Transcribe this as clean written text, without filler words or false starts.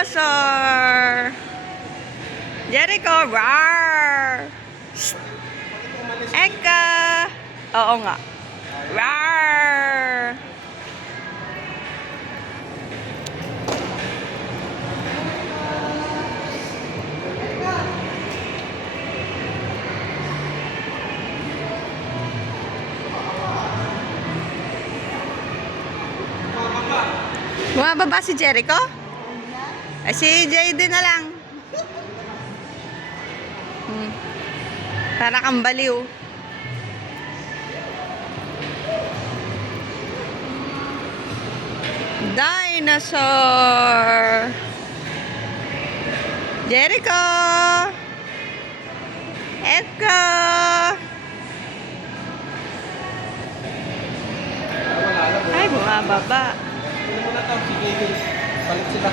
Dinosaur! Jericho, roar! Eka! Oo nga. Roar! Bumababa si Jericho? Ay, si Jayden na lang. Para kang baliw. Dinosaur! Jericho! Echo! Ay, bumababa. Ano mo na to? Sige, balik sila.